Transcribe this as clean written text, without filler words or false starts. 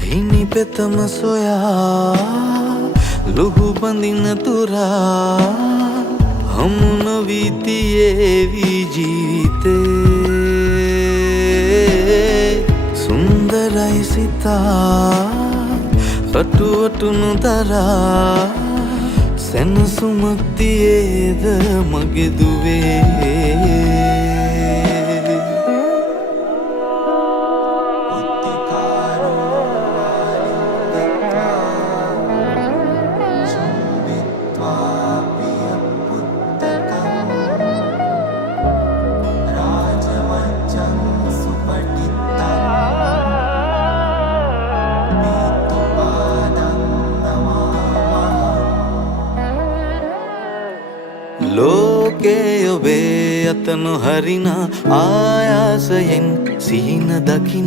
හිනි පෙතම සොයා ලුහු බඳින තුරා හමු නොවී තියේවි ජීවිතේ සුන්දරයි සිතා කටුවටු නොදරා සැනසුමක් තියේද මගේ දුවේ ලෝකේ ඔබේ අත නොහරිනා ආයාසයෙන් සිහින දකිනා